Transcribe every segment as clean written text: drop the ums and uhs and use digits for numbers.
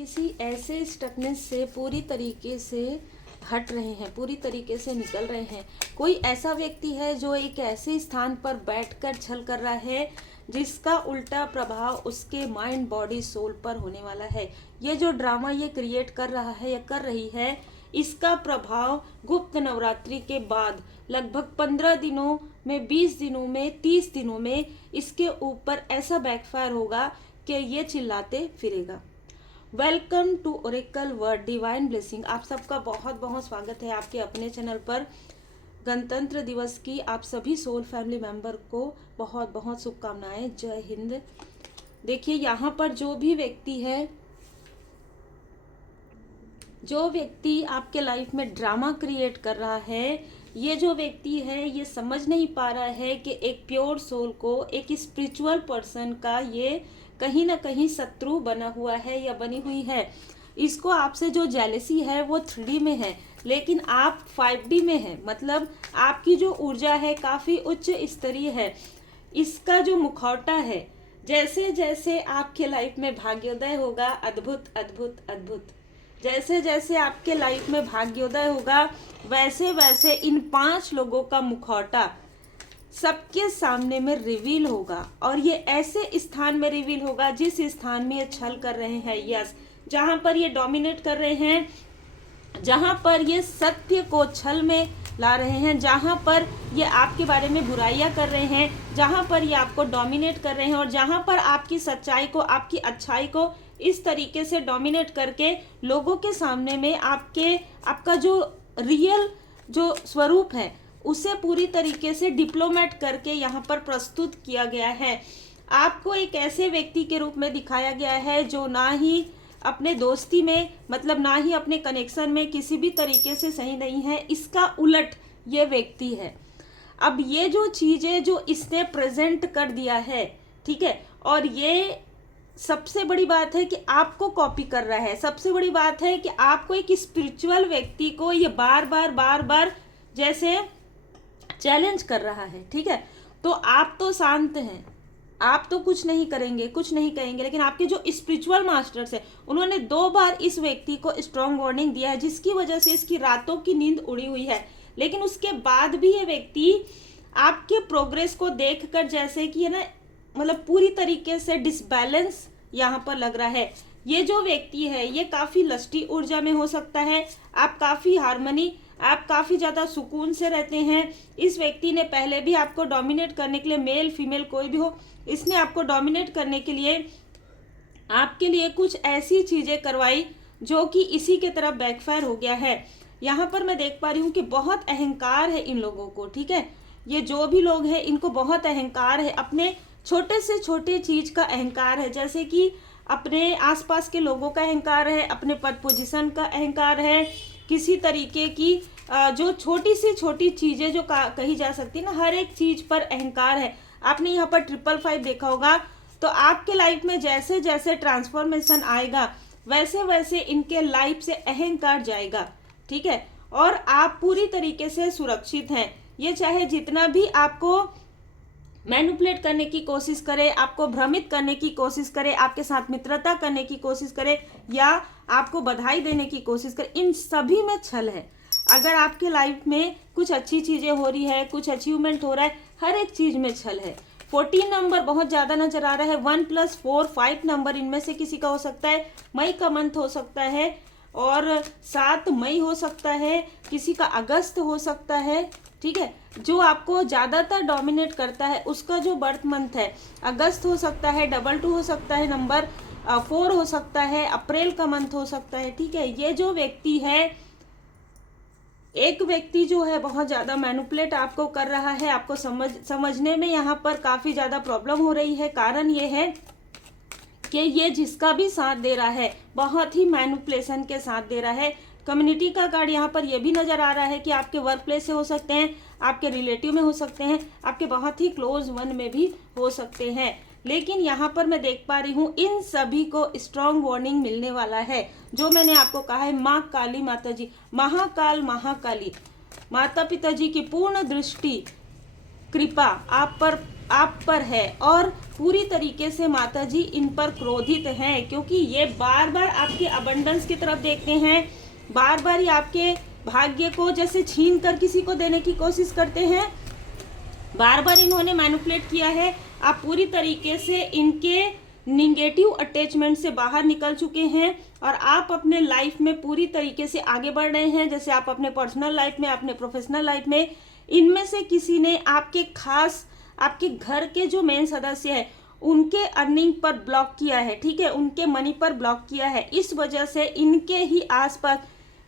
किसी ऐसे स्टकनेस से पूरी तरीके से हट रहे हैं, पूरी तरीके से निकल रहे हैं। कोई ऐसा व्यक्ति है जो एक ऐसे स्थान पर बैठकर छल कर रहा है जिसका उल्टा प्रभाव उसके माइंड, बॉडी, सोल पर होने वाला है। ये जो ड्रामा ये क्रिएट कर रहा है या कर रही है, इसका प्रभाव गुप्त नवरात्रि के बाद लगभग 15 दिनों में, 20 दिनों में, 30 दिनों में इसके ऊपर ऐसा बैकफायर होगा कि ये चिल्लाते फिरेगा। Welcome to Oracle word divine blessing. आप सबका बहुत बहुत स्वागत है आपके अपने चैनल पर। गणतंत्र दिवस की आप सभी सोल फैमिली मेंबर को बहुत बहुत शुभकामनाएं। जय हिंद। देखिए, यहाँ पर जो व्यक्ति आपके लाइफ में ड्रामा क्रिएट कर रहा है, ये जो व्यक्ति है ये समझ नहीं पा रहा है कि एक प्योर सोल को, एक स्पिरिचुअल पर्सन का ये कहीं ना कहीं शत्रु बना हुआ है या बनी हुई है। इसको आपसे जो जेलसी है वो 3D में है, लेकिन आप 5D में है। मतलब आपकी जो ऊर्जा है काफ़ी उच्च स्तरीय है। इसका जो मुखौटा है, जैसे जैसे आपके लाइफ में भाग्योदय होगा, अद्भुत अद्भुत अद्भुत, जैसे जैसे आपके लाइफ में भाग्योदय होगा, वैसे वैसे इन 5 लोगों का मुखौटा सबके सामने में रिवील होगा। और ये ऐसे स्थान में रिवील होगा जिस स्थान में ये छल कर रहे हैं, यस, जहां पर ये डोमिनेट कर रहे हैं, जहां पर ये सत्य को छल में ला रहे हैं, जहां पर ये आपके बारे में बुराइयां कर रहे हैं, जहां पर ये आपको डोमिनेट कर रहे हैं, और जहां पर आपकी सच्चाई को, आपकी अच्छाई को इस तरीके से डोमिनेट करके लोगों के सामने में आपका जो रियल जो स्वरूप है उसे पूरी तरीके से डिप्लोमेट करके यहाँ पर प्रस्तुत किया गया है। आपको एक ऐसे व्यक्ति के रूप में दिखाया गया है जो ना ही अपने दोस्ती में, मतलब ना ही अपने कनेक्शन में किसी भी तरीके से सही नहीं है। इसका उलट ये व्यक्ति है। अब ये जो चीज़ें जो इसने प्रेजेंट कर दिया है, ठीक है, और ये सबसे बड़ी बात है कि आपको कॉपी कर रहा है। सबसे बड़ी बात है कि आपको एक स्पिरिचुअल व्यक्ति को ये बार बार जैसे चैलेंज कर रहा है, ठीक है। तो आप तो शांत हैं, आप तो कुछ नहीं करेंगे, कुछ नहीं कहेंगे, लेकिन आपके जो स्पिरिचुअल मास्टर्स है उन्होंने 2 बार इस व्यक्ति को स्ट्रॉन्ग वार्निंग दिया है, जिसकी वजह से इसकी रातों की नींद उड़ी हुई है। लेकिन उसके बाद भी ये व्यक्ति आपके प्रोग्रेस को देखकर जैसे कि है ना, मतलब पूरी तरीके से डिसबैलेंस यहाँ पर लग रहा है। ये जो व्यक्ति है ये काफ़ी लस्टी ऊर्जा में हो सकता है। आप काफ़ी हार्मनी, आप काफ़ी ज़्यादा सुकून से रहते हैं। इस व्यक्ति ने पहले भी आपको डोमिनेट करने के लिए, मेल फीमेल कोई भी हो, इसने आपको डोमिनेट करने के लिए आपके लिए कुछ ऐसी चीज़ें करवाई जो कि इसी के तरफ बैकफायर हो गया है। यहाँ पर मैं देख पा रही हूँ कि बहुत अहंकार है इन लोगों को, ठीक है। ये जो भी लोग हैं इनको बहुत अहंकार है, अपने छोटे से छोटे चीज़ का अहंकार है, जैसे कि अपने आसपास के लोगों का अहंकार है, अपने पद पोजीशन का अहंकार है, किसी तरीके की जो छोटी सी छोटी चीज़ें जो कही जा सकती है ना, हर एक चीज़ पर अहंकार है। आपने यहाँ पर 555 देखा होगा। तो आपके लाइफ में जैसे जैसे ट्रांसफॉर्मेशन आएगा वैसे वैसे इनके लाइफ से अहंकार जाएगा, ठीक है। और आप पूरी तरीके से सुरक्षित हैं। ये चाहे जितना भी आपको मैनिपुलेट करने की कोशिश करे, आपको भ्रमित करने की कोशिश करे, आपके साथ मित्रता करने की कोशिश करे, या आपको बधाई देने की कोशिश करे, इन सभी में छल है। अगर आपके लाइफ में कुछ अच्छी चीज़ें हो रही है, कुछ अचीवमेंट हो रहा है, हर एक चीज़ में छल है। 14 नंबर बहुत ज़्यादा नजर आ रहा है। 1 + 4 5 नंबर इनमें से किसी का हो सकता है। मई का मंथ हो सकता है, और 7 मई हो सकता है, किसी का अगस्त हो सकता है, ठीक है। जो आपको ज़्यादातर डोमिनेट करता है उसका जो बर्थ मंथ है अगस्त हो सकता है, 22 हो सकता है, नंबर 4 हो सकता है, अप्रैल का मंथ हो सकता है, ठीक है। ये जो व्यक्ति है, एक व्यक्ति जो है बहुत ज़्यादा मैनिपुलेट आपको कर रहा है, आपको समझने में यहाँ पर काफ़ी ज़्यादा प्रॉब्लम हो रही है। कारण ये है कि ये जिसका भी साथ दे रहा है बहुत ही मैनिपुलेशन के साथ दे रहा है। कम्युनिटी का कार्ड यहाँ पर यह भी नज़र आ रहा है कि आपके वर्क प्लेस से हो सकते हैं, आपके रिलेटिव में हो सकते हैं, आपके बहुत ही क्लोज वन में भी हो सकते हैं। लेकिन यहाँ पर मैं देख पा रही हूँ इन सभी को स्ट्रॉन्ग वार्निंग मिलने वाला है। जो मैंने आपको कहा है, माँ काली माता जी, महाकाल महाकाली माता पिता जी की पूर्ण दृष्टि कृपा आप पर है और पूरी तरीके से माता जी इन पर क्रोधित हैं, क्योंकि ये बार बार आपके अबंडेंस की तरफ देखते हैं, बार बार ये आपके भाग्य को जैसे छीन कर किसी को देने की कोशिश करते हैं, बार बार इन्होंने मैनिपुलेट किया है। आप पूरी तरीके से इनके निगेटिव अटैचमेंट से बाहर निकल चुके हैं और आप अपने लाइफ में पूरी तरीके से आगे बढ़ रहे हैं। जैसे आप अपने पर्सनल लाइफ में, अपने प्रोफेशनल लाइफ में, इनमें से किसी ने आपके खास आपके घर के जो मेन सदस्य है उनके अर्निंग पर ब्लॉक किया है, ठीक है, उनके मनी पर ब्लॉक किया है। इस वजह से इनके ही आसपास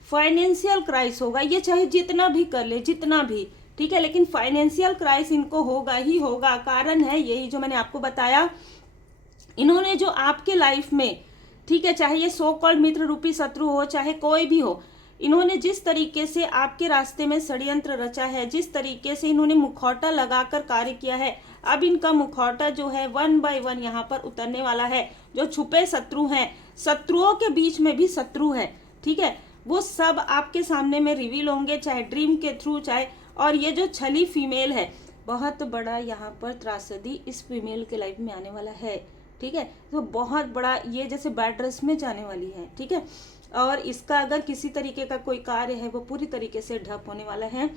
फाइनेंशियल क्राइसिस होगा, ये चाहे जितना भी कर ले, जितना भी, ठीक है, लेकिन फाइनेंशियल क्राइसिस इनको होगा ही होगा। कारण है यही जो मैंने आपको बताया, इन्होंने जो आपके लाइफ में, ठीक है, चाहे ये सो कॉल्ड मित्र रूपी शत्रु हो, चाहे कोई भी हो, इन्होंने जिस तरीके से आपके रास्ते में षड्यंत्र रचा है, जिस तरीके से इन्होंने मुखौटा लगाकर कार्य किया है, अब इनका मुखौटा जो है 1 बाय 1 यहाँ पर उतरने वाला है। जो छुपे शत्रु हैं, शत्रुओं के बीच में भी शत्रु है, ठीक है, वो सब आपके सामने में रिवील होंगे, चाहे ड्रीम के थ्रू, चाहे, और ये जो छली फीमेल है, बहुत बड़ा यहाँ पर त्रासदी इस फीमेल के लाइफ में आने वाला है, ठीक है, तो बहुत बड़ा ये जैसे बैड ड्रेस में जाने वाली है, ठीक है, और इसका अगर किसी तरीके का कोई कार्य है वो पूरी तरीके से ठप होने वाला है।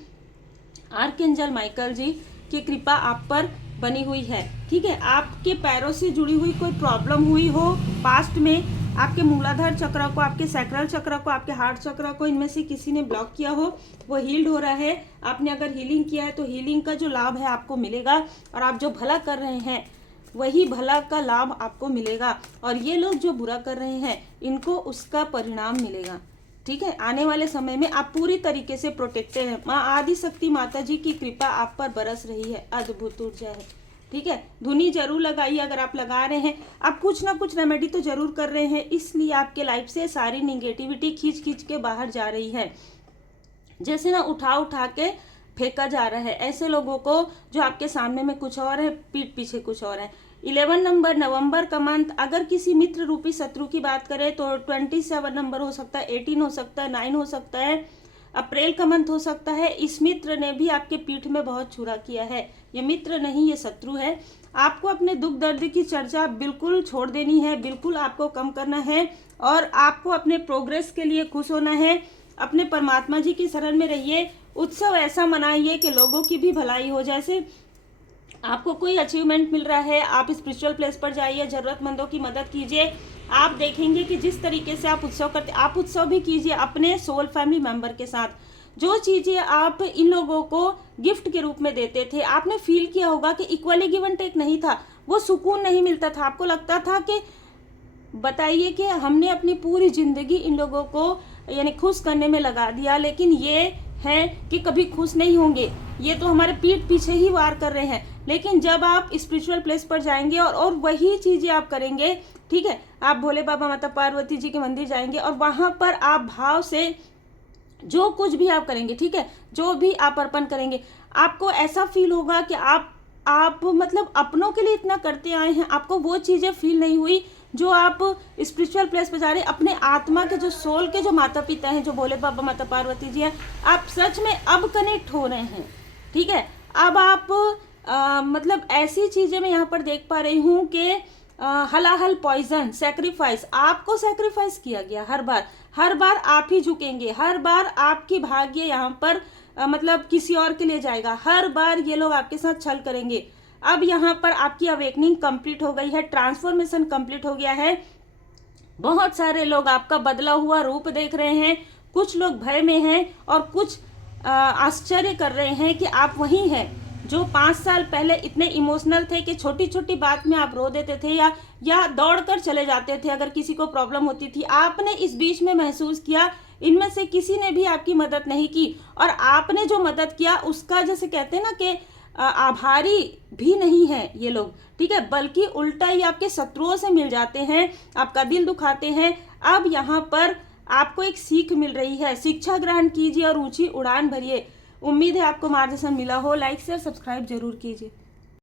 आर्कएंजल माइकल जी की कृपा आप पर बनी हुई है, ठीक है। आपके पैरों से जुड़ी हुई कोई प्रॉब्लम हुई हो पास्ट में, आपके मूलाधार चक्र को, आपके सैक्रल चक्र को, आपके हार्ट चक्र को, इनमें से किसी ने ब्लॉक किया हो, वो हील्ड हो रहा है। आपने अगर हीलिंग किया है तो हीलिंग का जो लाभ है आपको मिलेगा, और आप जो भला कर रहे हैं वही भला का लाभ आपको मिलेगा, और ये लोग जो बुरा कर रहे हैं इनको उसका परिणाम मिलेगा, ठीक है। आने वाले समय में आप पूरी तरीके से प्रोटेक्टेड हैं। माँ आदि शक्ति माता जी की कृपा आप पर बरस रही है, अद्भुत ऊर्जा है, ठीक है। धुनी जरूर लगाइए, अगर आप लगा रहे हैं, आप कुछ ना कुछ रेमेडी तो जरूर कर रहे हैं, इसलिए आपके लाइफ से सारी निगेटिविटी खींच खींच के बाहर जा रही है। जैसे ना उठा उठा के फेंका जा रहा है ऐसे लोगों को जो आपके सामने में कुछ और है, पीठ पीछे कुछ और है। 11 नंबर नवंबर का मंथ, अगर किसी मित्र रूपी शत्रु की बात करें तो 27 नंबर हो सकता है, 18 हो सकता है, 9 हो सकता है, अप्रैल का मंथ हो सकता है। इस मित्र ने भी आपके पीठ में बहुत छुरा किया है। ये मित्र नहीं, ये शत्रु है। आपको अपने दुख दर्द की चर्चा बिल्कुल छोड़ देनी है, बिल्कुल आपको कम करना है, और आपको अपने प्रोग्रेस के लिए खुश होना है। अपने परमात्मा जी की शरण में रहिए, उत्सव ऐसा मनाइए कि लोगों की भी भलाई हो। जैसे आपको कोई अचीवमेंट मिल रहा है, आप स्पिरिचुअल प्लेस पर जाइए, जरूरतमंदों की मदद कीजिए। आप देखेंगे कि जिस तरीके से आप उत्सव करते, आप उत्सव भी कीजिए अपने सोल फैमिली मेंबर के साथ। जो चीज़ें आप इन लोगों को गिफ्ट के रूप में देते थे, आपने फील किया होगा कि इक्वली गिव एंड टेक नहीं था, वो सुकून नहीं मिलता था। आपको लगता था कि बताइए कि हमने अपनी पूरी जिंदगी इन लोगों को यानी खुश करने में लगा दिया, लेकिन ये है कि कभी खुश नहीं होंगे, ये तो हमारे पीठ पीछे ही वार कर रहे हैं। लेकिन जब आप स्पिरिचुअल प्लेस पर जाएंगे और वही चीज़ें आप करेंगे, ठीक है, आप भोले बाबा माता पार्वती जी के मंदिर जाएंगे और वहाँ पर आप भाव से जो कुछ भी आप करेंगे, ठीक है, जो भी आप अर्पण करेंगे, आपको ऐसा फील होगा कि आप मतलब अपनों के लिए इतना करते आए हैं, आपको वो चीज़ें फील नहीं हुई जो आप स्पिरिचुअल प्लेस पर जा रहे हैं। अपने आत्मा के जो सोल के जो माता पिता हैं, जो भोले बाबा माता पार्वती जी हैं, आप सच में अब कनेक्ट हो रहे हैं, ठीक है। अब आप मतलब ऐसी चीज़ें मैं यहाँ पर देख पा रही हूँ कि हलाहल पॉइजन सैक्रिफाइस, आपको सैक्रिफाइस किया गया। हर बार आप ही झुकेंगे, हर बार आपकी भाग्य यहाँ पर मतलब किसी और के लिए जाएगा, हर बार ये लोग आपके साथ छल करेंगे। अब यहाँ पर आपकी अवेकनिंग कंप्लीट हो गई है, ट्रांसफॉर्मेशन कंप्लीट हो गया है। बहुत सारे लोग आपका बदला हुआ रूप देख रहे हैं, कुछ लोग भय में हैं और कुछ आश्चर्य कर रहे हैं कि आप वही हैं जो 5 साल पहले इतने इमोशनल थे कि छोटी छोटी बात में आप रो देते थे या दौड़कर चले जाते थे अगर किसी को प्रॉब्लम होती थी। आपने इस बीच में महसूस किया इनमें से किसी ने भी आपकी मदद नहीं की, और आपने जो मदद किया उसका जैसे कहते हैं ना कि आभारी भी नहीं है ये लोग, ठीक है, बल्कि उल्टा ही आपके शत्रुओं से मिल जाते हैं, आपका दिल दुखाते हैं। अब यहाँ पर आपको एक सीख मिल रही है, शिक्षा ग्रहण कीजिए और ऊंची उड़ान भरिए। उम्मीद है आपको मार्गदर्शन मिला हो। लाइक शेयर सब्सक्राइब जरूर कीजिए।